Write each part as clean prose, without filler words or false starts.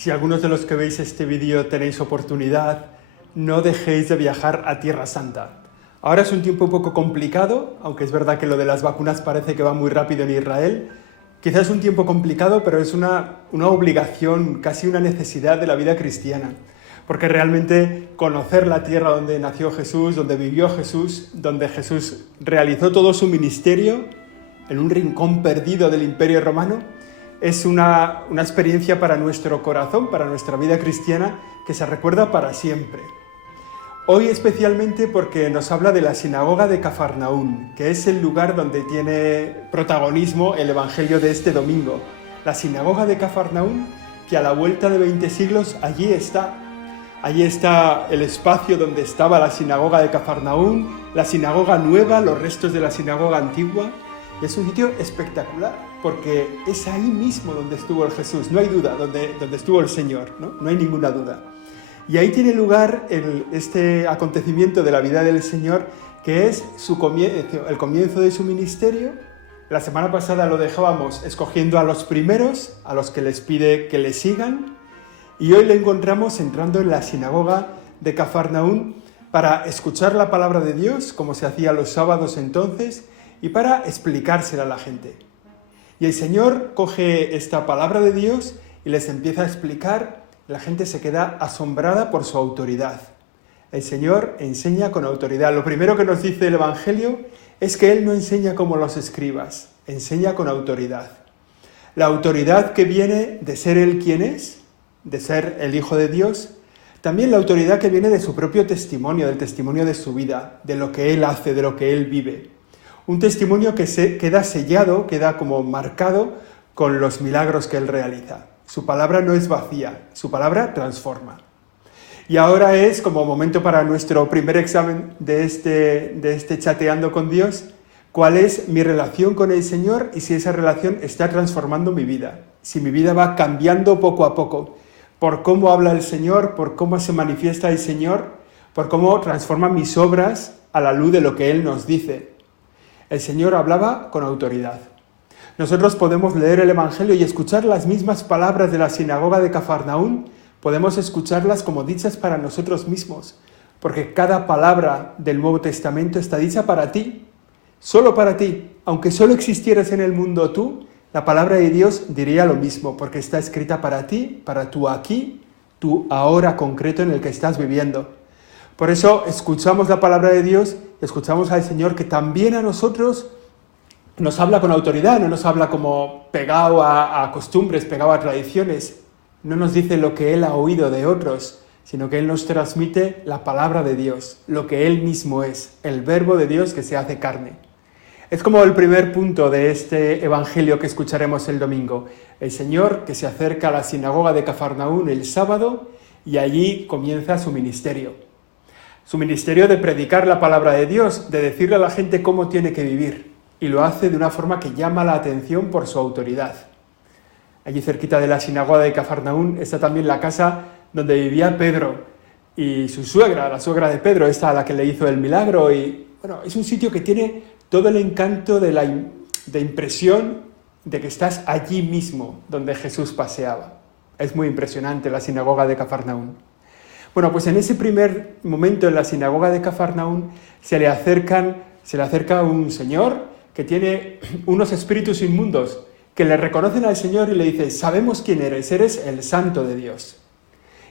Si algunos de los que veis este vídeo tenéis oportunidad, no dejéis de viajar a Tierra Santa. Ahora es un tiempo un poco complicado, aunque es verdad que lo de las vacunas parece que va muy rápido en Israel. Quizás es un tiempo complicado, pero es una obligación, casi una necesidad de la vida cristiana. Porque realmente conocer la tierra donde nació Jesús, donde vivió Jesús, donde Jesús realizó todo su ministerio, en un rincón perdido del Imperio Romano, es una experiencia para nuestro corazón, para nuestra vida cristiana, que se recuerda para siempre. Hoy especialmente porque nos habla de la sinagoga de Cafarnaún, que es el lugar donde tiene protagonismo el Evangelio de este domingo. La sinagoga de Cafarnaún, que a la vuelta de 20 siglos allí está. Allí está el espacio donde estaba la sinagoga de Cafarnaún, la sinagoga nueva, los restos de la sinagoga antigua. Y es un sitio espectacular, porque es ahí mismo donde estuvo el Jesús, no hay duda, donde estuvo el Señor, no hay ninguna duda. Y ahí tiene lugar este acontecimiento de la vida del Señor, que es el comienzo de su ministerio. La semana pasada lo dejábamos escogiendo a los primeros, a los que les pide que le sigan, y hoy le encontramos entrando en la sinagoga de Cafarnaún para escuchar la palabra de Dios, como se hacía los sábados entonces, y para explicársela a la gente. Y el Señor coge esta palabra de Dios y les empieza a explicar. La gente se queda asombrada por su autoridad. El Señor enseña con autoridad. Lo primero que nos dice el Evangelio es que Él no enseña como los escribas, enseña con autoridad. La autoridad que viene de ser Él quien es, de ser el Hijo de Dios, también la autoridad que viene de su propio testimonio, del testimonio de su vida, de lo que Él hace, de lo que Él vive. Un testimonio que queda sellado, queda como marcado con los milagros que Él realiza. Su palabra no es vacía, su palabra transforma. Y ahora es como momento para nuestro primer examen de este chateando con Dios, cuál es mi relación con el Señor y si esa relación está transformando mi vida, si mi vida va cambiando poco a poco, por cómo habla el Señor, por cómo se manifiesta el Señor, por cómo transforma mis obras a la luz de lo que Él nos dice. El Señor hablaba con autoridad. Nosotros podemos leer el Evangelio y escuchar las mismas palabras de la sinagoga de Cafarnaún, podemos escucharlas como dichas para nosotros mismos, porque cada palabra del Nuevo Testamento está dicha para ti, solo para ti. Aunque solo existieras en el mundo tú, la palabra de Dios diría lo mismo, porque está escrita para ti, para tu aquí, tu ahora concreto en el que estás viviendo. Por eso escuchamos la palabra de Dios, escuchamos al Señor que también a nosotros nos habla con autoridad, no nos habla como pegado a costumbres, pegado a tradiciones. No nos dice lo que Él ha oído de otros, sino que Él nos transmite la palabra de Dios, lo que Él mismo es, el verbo de Dios que se hace carne. Es como el primer punto de este evangelio que escucharemos el domingo. El Señor que se acerca a la sinagoga de Cafarnaún el sábado y allí comienza su ministerio. Su ministerio de predicar la palabra de Dios, de decirle a la gente cómo tiene que vivir. Y lo hace de una forma que llama la atención por su autoridad. Allí cerquita de la sinagoga de Cafarnaún está también la casa donde vivía Pedro y su suegra, la suegra de Pedro, esta a la que le hizo el milagro. Y bueno, es un sitio que tiene todo el encanto de impresión de que estás allí mismo donde Jesús paseaba. Es muy impresionante la sinagoga de Cafarnaún. Bueno, pues en ese primer momento en la sinagoga de Cafarnaún se le acerca un señor que tiene unos espíritus inmundos que le reconocen al Señor y le dice: sabemos quién eres el Santo de Dios.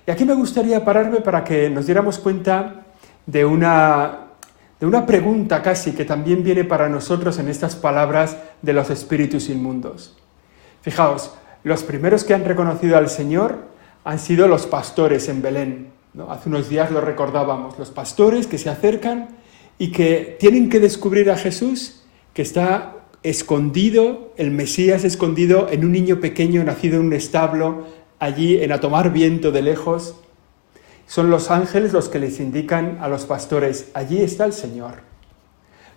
Y aquí me gustaría pararme para que nos diéramos cuenta de una pregunta casi que también viene para nosotros en estas palabras de los espíritus inmundos. Fijaos, los primeros que han reconocido al Señor han sido los pastores en Belén. ¿No? Hace unos días lo recordábamos, los pastores que se acercan y que tienen que descubrir a Jesús, que está escondido, el Mesías escondido en un niño pequeño nacido en un establo, allí a tomar viento de lejos. Son los ángeles los que les indican a los pastores: allí está el Señor.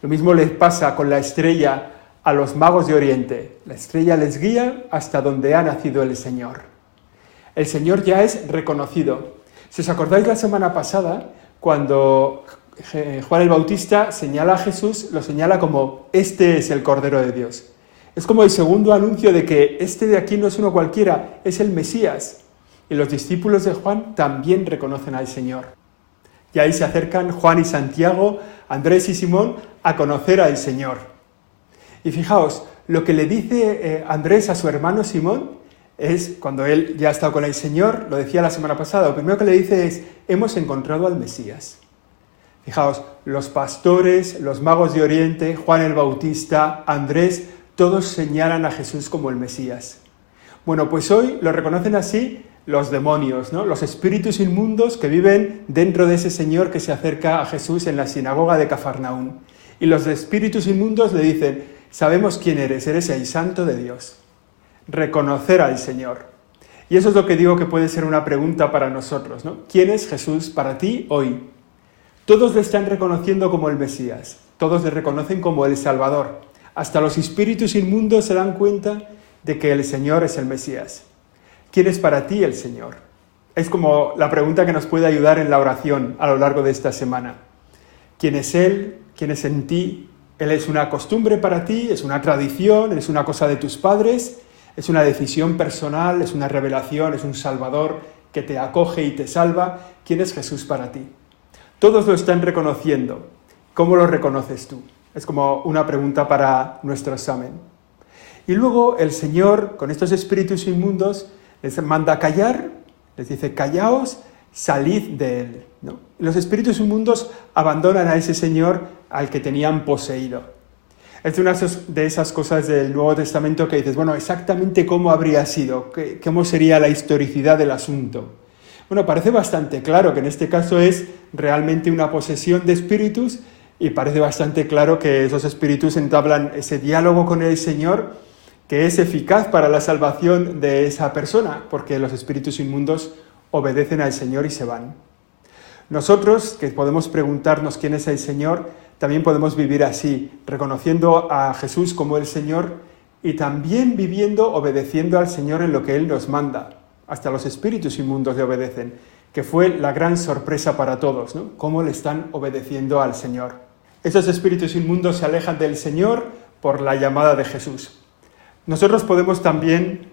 Lo mismo les pasa con la estrella a los magos de Oriente. La estrella les guía hasta donde ha nacido el Señor. El Señor ya es reconocido. Si os acordáis la semana pasada, cuando Juan el Bautista señala a Jesús, lo señala como: este es el Cordero de Dios. Es como el segundo anuncio de que este de aquí no es uno cualquiera, es el Mesías. y los discípulos de Juan también reconocen al Señor. Y ahí se acercan Juan y Santiago, Andrés y Simón, a conocer al Señor. Y fijaos, lo que le dice Andrés a su hermano Simón es, cuando él ya ha estado con el Señor, lo decía la semana pasada, lo primero que le dice es, hemos encontrado al Mesías. Fijaos, los pastores, los magos de Oriente, Juan el Bautista, Andrés, todos señalan a Jesús como el Mesías. Bueno, pues hoy lo reconocen así los demonios, ¿no? Los espíritus inmundos que viven dentro de ese Señor que se acerca a Jesús en la sinagoga de Cafarnaún. Y los espíritus inmundos le dicen, sabemos quién eres el Santo de Dios. Reconocer al Señor. Y eso es lo que digo que puede ser una pregunta para nosotros, ¿no? ¿Quién es Jesús para ti hoy? Todos le están reconociendo como el Mesías, todos le reconocen como el Salvador. Hasta los espíritus inmundos se dan cuenta de que el Señor es el Mesías. ¿Quién es para ti el Señor? Es como la pregunta que nos puede ayudar en la oración a lo largo de esta semana. ¿Quién es Él? ¿Quién es en ti? ¿Él es una costumbre para ti? ¿Es una tradición? ¿Es una cosa de tus padres? ¿Es una decisión personal? ¿Es una revelación? ¿Es un Salvador que te acoge y te salva? ¿Quién es Jesús para ti? Todos lo están reconociendo. ¿Cómo lo reconoces tú? Es como una pregunta para nuestro examen. Y luego el Señor, con estos espíritus inmundos, les manda a callar, les dice, callaos, salid de él, ¿no? Los espíritus inmundos abandonan a ese Señor al que tenían poseído. Es una de esas cosas del Nuevo Testamento que dices, bueno, exactamente cómo habría sido, cómo sería la historicidad del asunto. Bueno, parece bastante claro que en este caso es realmente una posesión de espíritus y parece bastante claro que esos espíritus entablan ese diálogo con el Señor que es eficaz para la salvación de esa persona, porque los espíritus inmundos obedecen al Señor y se van. Nosotros, que podemos preguntarnos quién es el Señor, también podemos vivir así, reconociendo a Jesús como el Señor y también viviendo, obedeciendo al Señor en lo que Él nos manda. Hasta los espíritus inmundos le obedecen, que fue la gran sorpresa para todos, ¿no? Cómo le están obedeciendo al Señor. Esos espíritus inmundos se alejan del Señor por la llamada de Jesús. Nosotros podemos también,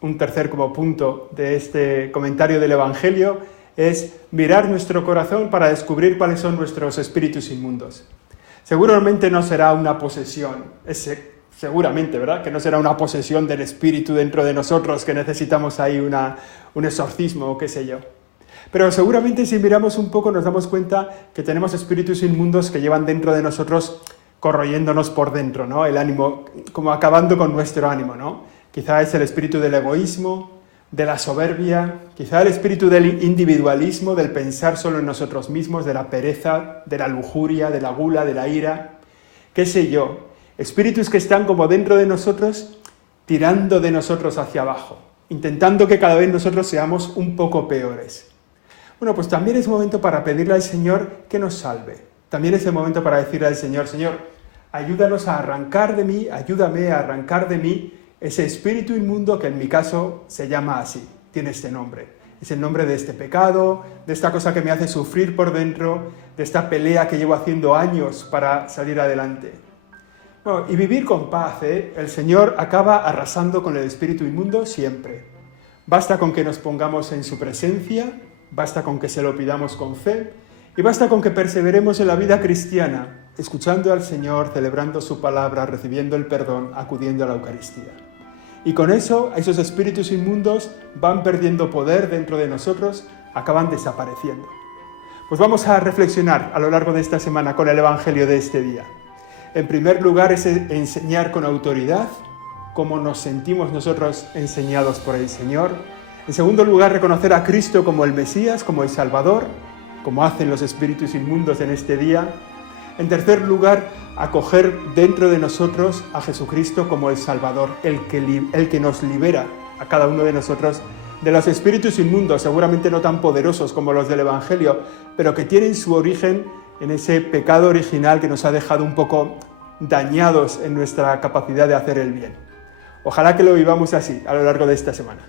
un tercer como punto de este comentario del Evangelio, es mirar nuestro corazón para descubrir cuáles son nuestros espíritus inmundos. Seguramente no será una posesión, seguramente, ¿verdad? Que no será una posesión del espíritu dentro de nosotros, que necesitamos ahí un exorcismo o qué sé yo. Pero seguramente si miramos un poco nos damos cuenta que tenemos espíritus inmundos que llevan dentro de nosotros corroyéndonos por dentro, ¿no? El ánimo, como acabando con nuestro ánimo, ¿no? Quizá es el espíritu del egoísmo, de la soberbia, quizá el espíritu del individualismo, del pensar solo en nosotros mismos, de la pereza, de la lujuria, de la gula, de la ira, qué sé yo. Espíritus que están como dentro de nosotros, tirando de nosotros hacia abajo, intentando que cada vez nosotros seamos un poco peores. Bueno, pues también es momento para pedirle al Señor que nos salve. También es el momento para decirle al Señor, Señor, ayúdanos a arrancar de mí, ayúdame a arrancar de mí ese espíritu inmundo que en mi caso se llama así, tiene este nombre. Es el nombre de este pecado, de esta cosa que me hace sufrir por dentro, de esta pelea que llevo haciendo años para salir adelante. Bueno, y vivir con paz, ¿eh? El Señor acaba arrasando con el espíritu inmundo siempre. Basta con que nos pongamos en su presencia, basta con que se lo pidamos con fe, y basta con que perseveremos en la vida cristiana, escuchando al Señor, celebrando su palabra, recibiendo el perdón, acudiendo a la Eucaristía. Y con eso, esos espíritus inmundos van perdiendo poder dentro de nosotros, acaban desapareciendo. Pues vamos a reflexionar a lo largo de esta semana con el Evangelio de este día. En primer lugar es enseñar con autoridad, cómo nos sentimos nosotros enseñados por el Señor. En segundo lugar, reconocer a Cristo como el Mesías, como el Salvador, como hacen los espíritus inmundos en este día. En tercer lugar, acoger dentro de nosotros a Jesucristo como el Salvador, el que nos libera a cada uno de nosotros de los espíritus inmundos, seguramente no tan poderosos como los del Evangelio, pero que tienen su origen en ese pecado original que nos ha dejado un poco dañados en nuestra capacidad de hacer el bien. Ojalá que lo vivamos así a lo largo de esta semana.